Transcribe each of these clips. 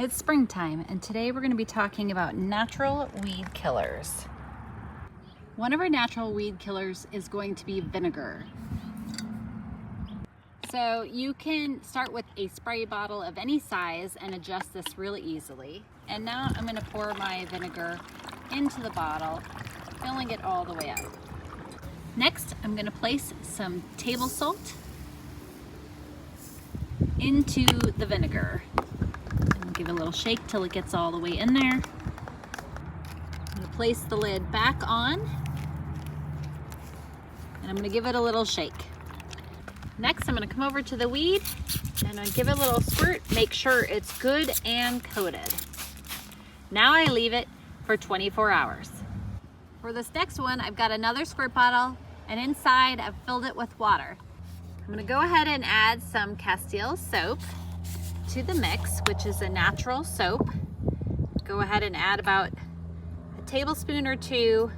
It's springtime, and today we're going to be talking about natural weed killers. One of our natural weed killers is going to be vinegar. So you can start with a spray bottle of any size and adjust this really easily. And now I'm going to pour my vinegar into the bottle, filling it all the way up. Next, I'm going to place some table salt into the vinegar. Give it a little shake till it gets all the way in there. I'm going to place the lid back on, and I'm going to give it a little shake. Next, I'm going to come over to the weed and I give it a little squirt. Make sure it's good and coated. Now I leave it for 24 hours. For this next one, I've got another squirt bottle, and inside I've filled it with water. I'm going to go ahead and add some Castile soap to the mix, which is a natural soap. Go ahead and add about a tablespoon or two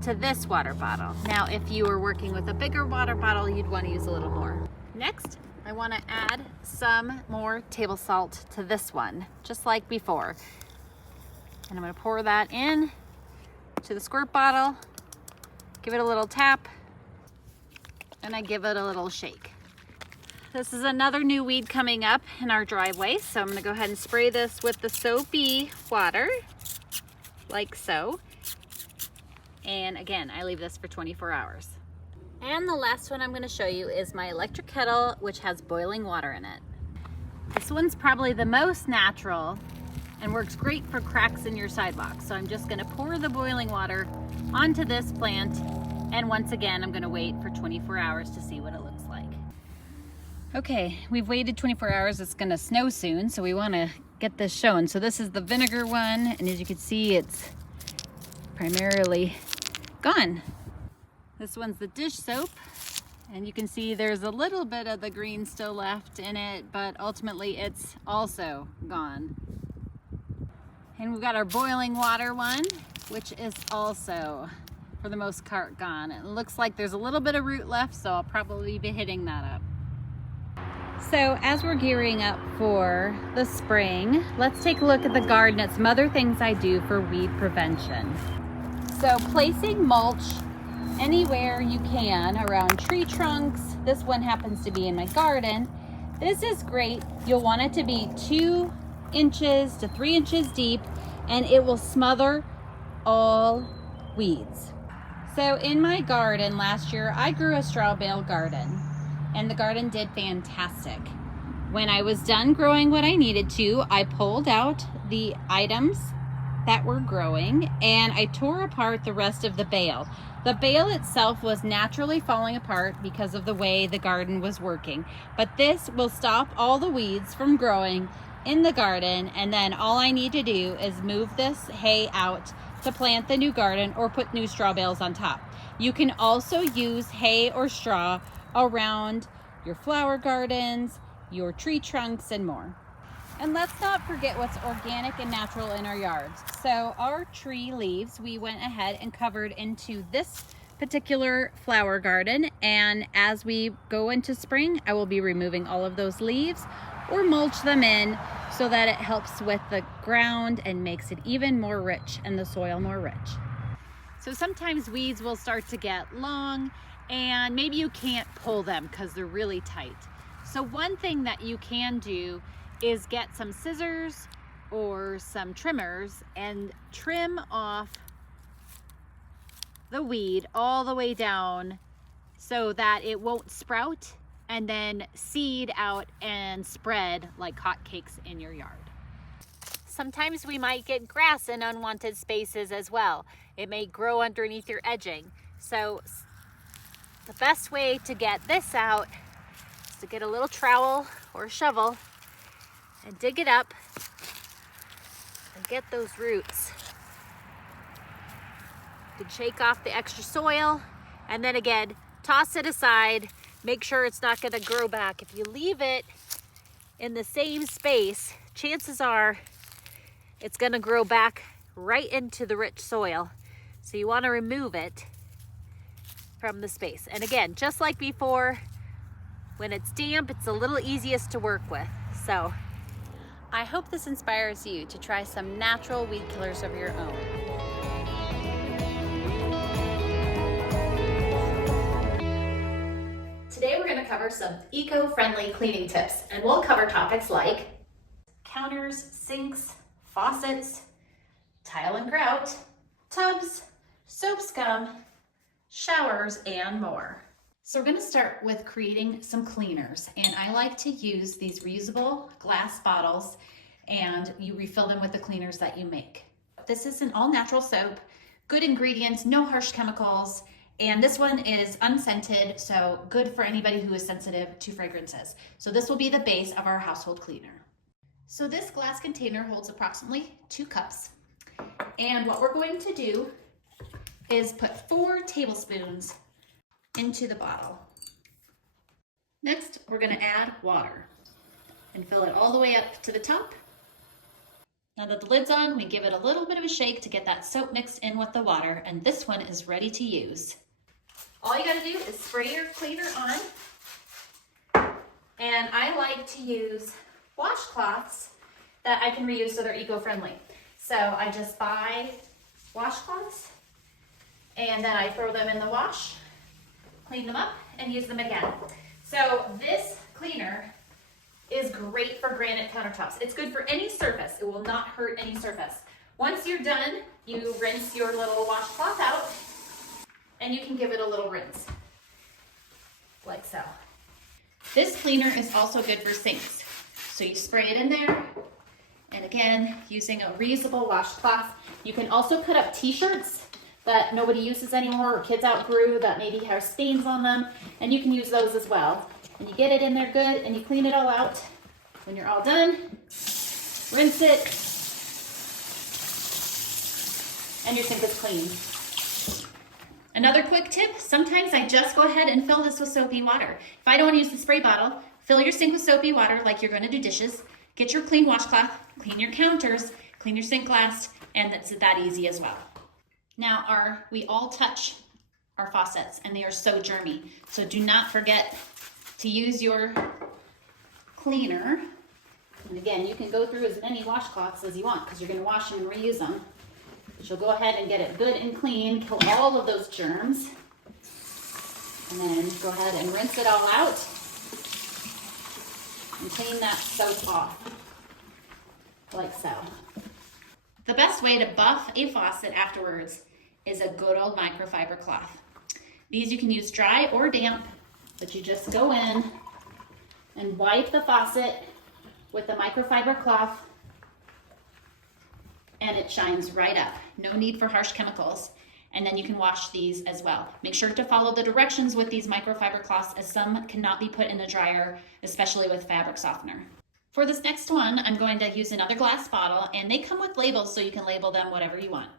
to this water bottle. Now, if you were working with a bigger water bottle, you'd want to use a little more. Next, I want to add some more table salt to this one, just like before. And I'm going to pour that in to the squirt bottle, give it a little tap, and I give it a little shake. This is another new weed coming up in our driveway, so I'm going to go ahead and spray this with the soapy water, like so. And again, I leave this for 24 hours. And the last one I'm going to show you is my electric kettle, which has boiling water in it. This one's probably the most natural and works great for cracks in your sidewalk. So I'm just going to pour the boiling water onto this plant, and once again, I'm going to wait for 24 hours to see what it looks like. Okay, we've waited 24 hours. It's gonna snow soon, so we wanna get this shown. So this is the vinegar one, and as you can see, it's primarily gone. This one's the dish soap, and you can see there's a little bit of the green still left in it, but ultimately it's also gone. And we've got our boiling water one, which is also, for the most part, gone. It looks like there's a little bit of root left, so I'll probably be hitting that up. So as we're gearing up for the spring, let's take a look at the garden at some other things I do for weed prevention. So placing mulch anywhere you can around tree trunks. This one happens to be in my garden. This is great. You'll want it to be 2 inches to 3 inches deep, and it will smother all weeds. So in my garden last year, I grew a straw bale garden, and the garden did fantastic. When I was done growing what I needed to, I pulled out the items that were growing and I tore apart the rest of the bale. The bale itself was naturally falling apart because of the way the garden was working, but this will stop all the weeds from growing in the garden, and then all I need to do is move this hay out to plant the new garden or put new straw bales on top. You can also use hay or straw around your flower gardens, your tree trunks, and more. And let's not forget what's organic and natural in our yards. So our tree leaves, we went ahead and covered into this particular flower garden, and as we go into spring, I will be removing all of those leaves or mulch them in so that it helps with the ground and makes it even more rich and the soil more rich. So sometimes weeds will start to get long, and maybe you can't pull them because they're really tight. So one thing that you can do is get some scissors or some trimmers and trim off the weed all the way down so that it won't sprout and then seed out and spread like hotcakes in your yard. Sometimes we might get grass in unwanted spaces as well. It may grow underneath your edging. So the best way to get this out is to get a little trowel or a shovel and dig it up and get those roots. You can shake off the extra soil and then again, toss it aside. Make sure it's not going to grow back. If you leave it in the same space, chances are it's going to grow back right into the rich soil. So you want to remove it from the space. And again, just like before, when it's damp, it's a little easiest to work with. So I hope this inspires you to try some natural weed killers of your own. Today we're going to cover some eco-friendly cleaning tips, and we'll cover topics like counters, sinks, faucets, tile and grout, tubs, soap scum, showers, and more. So we're going to start with creating some cleaners, and I like to use these reusable glass bottles, and you refill them with the cleaners that you make. This is an all-natural soap, good ingredients, no harsh chemicals, and this one is unscented, so good for anybody who is sensitive to fragrances. So this will be the base of our household cleaner. So this glass container holds approximately 2 cups, and what we're going to do is put 4 tablespoons into the bottle. Next, we're going to add water and fill it all the way up to the top. Now that the lid's on, we give it a little bit of a shake to get that soap mixed in with the water, and this one is ready to use. All you got to do is spray your cleaner on, and I like to use washcloths that I can reuse so they're eco-friendly. So I just buy washcloths, and then I throw them in the wash, clean them up, and use them again. So this cleaner is great for granite countertops. It's good for any surface. It will not hurt any surface. Once you're done, you rinse your little washcloth out, and you can give it a little rinse, like so. This cleaner is also good for sinks. So you spray it in there, and again, using a reusable washcloth. You can also put up t-shirts that nobody uses anymore, or kids outgrew that maybe have stains on them, and you can use those as well. And you get it in there good, and you clean it all out. When you're all done, rinse it, and your sink is clean. Another quick tip, sometimes I just go ahead and fill this with soapy water. If I don't want to use the spray bottle, fill your sink with soapy water like you're going to do dishes, get your clean washcloth, clean your counters, clean your sink glass, and it's that easy as well. Now, we all touch our faucets, and they are so germy. So do not forget to use your cleaner. And again, you can go through as many washcloths as you want because you're going to wash them and reuse them. But you'll go ahead and get it good and clean, kill all of those germs, and then go ahead and rinse it all out and clean that soap off, like so. The best way to buff a faucet afterwards is a good old microfiber cloth. These you can use dry or damp, but you just go in and wipe the faucet with the microfiber cloth, and it shines right up. No need for harsh chemicals. And then you can wash these as well. Make sure to follow the directions with these microfiber cloths, as some cannot be put in the dryer, especially with fabric softener. For this next one, I'm going to use another glass bottle, and they come with labels so you can label them whatever you want.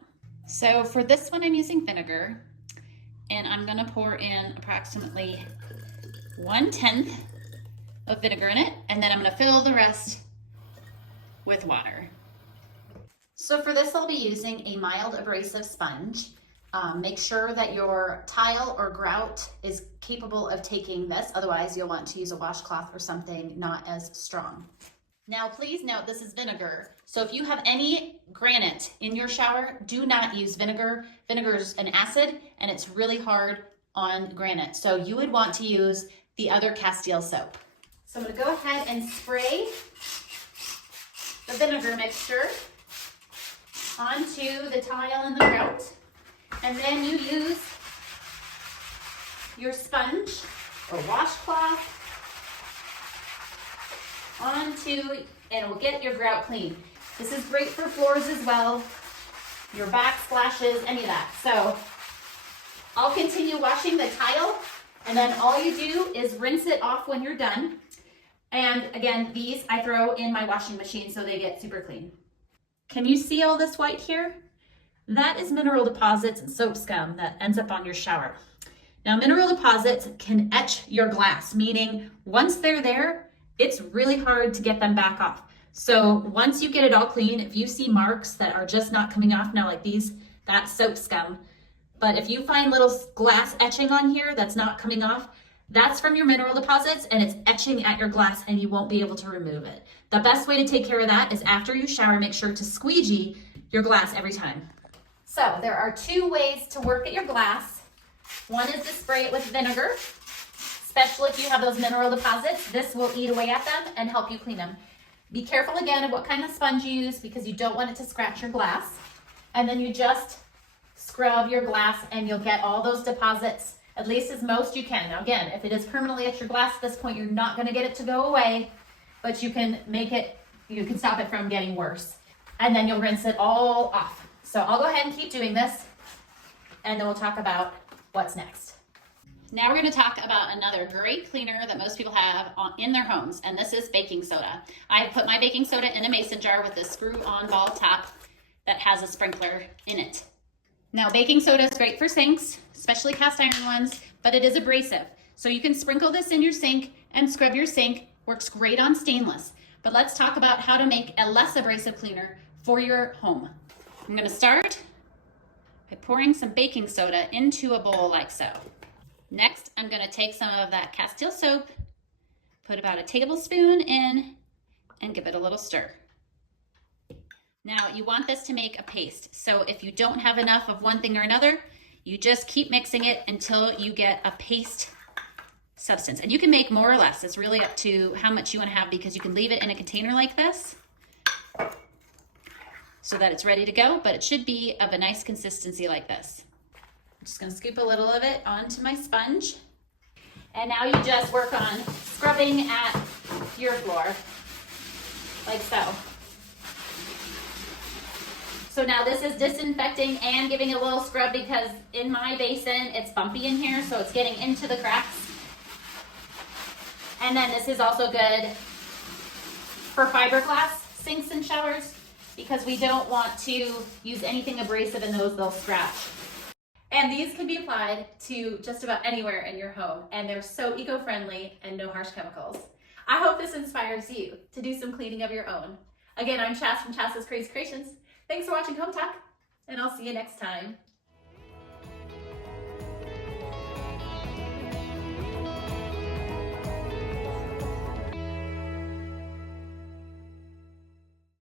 So for this one, I'm using vinegar, and I'm gonna pour in approximately 1/10 of vinegar in it, and then I'm gonna fill the rest with water. So for this, I'll be using a mild abrasive sponge. Make sure that your tile or grout is capable of taking this, otherwise you'll want to use a washcloth or something not as strong. Now please note this is vinegar, so if you have any granite in your shower, do not use vinegar. Vinegar is an acid and it's really hard on granite, so you would want to use the other Castile soap. So I'm going to go ahead and spray the vinegar mixture onto the tile and the grout. And then you use your sponge or washcloth onto, and it will get your grout clean. This is great for floors as well, your backsplashes, any of that. So I'll continue washing the tile, and then all you do is rinse it off when you're done. And again, these I throw in my washing machine so they get super clean. Can you see all this white here? That is mineral deposits and soap scum that ends up on your shower. Now, mineral deposits can etch your glass, meaning once they're there, it's really hard to get them back off. So once you get it all clean, if you see marks that are just not coming off now like these, that's soap scum. But if you find little glass etching on here that's not coming off, That's from your mineral deposits, and it's etching at your glass and you won't be able to remove it. The best way to take care of that is after you shower, make sure to squeegee your glass every time. So there are two ways to work at your glass. One is to spray it with vinegar, especially if you have those mineral deposits. This will eat away at them and help you clean them. Be careful again of what kind of sponge you use because you don't want it to scratch your glass. And then you just scrub your glass and you'll get all those deposits, at least as most you can. Now again, if it is permanently at your glass at this point, you're not going to get it to go away, but you can stop it from getting worse. And then you'll rinse it all off. So I'll go ahead and keep doing this, and then we'll talk about what's next. Now we're going to talk about another great cleaner that most people have in their homes, and this is baking soda. I put my baking soda in a mason jar with a screw-on ball top that has a sprinkler in it. Now, baking soda is great for sinks, especially cast iron ones, but it is abrasive. So you can sprinkle this in your sink and scrub your sink. Works great on stainless. But let's talk about how to make a less abrasive cleaner for your home. I'm going to start by pouring some baking soda into a bowl like so. Next, I'm going to take some of that Castile soap, put about a tablespoon in, and give it a little stir. Now, you want this to make a paste. So if you don't have enough of one thing or another, you just keep mixing it until you get a paste substance. And you can make more or less. It's really up to how much you want to have because you can leave it in a container like this so that it's ready to go, but it should be of a nice consistency like this. I'm just going to scoop a little of it onto my sponge. And now you just work on scrubbing at your floor like so. So now this is disinfecting and giving it a little scrub because in my basin, it's bumpy in here, so it's getting into the cracks. And then this is also good for fiberglass sinks and showers because we don't want to use anything abrasive in those, they'll scratch. And these can be applied to just about anywhere in your home, and they're so eco-friendly and no harsh chemicals. I hope this inspires you to do some cleaning of your own. Again, I'm Chas from Chas's Crazy Creations. Thanks for watching Hometalk, and I'll see you next time.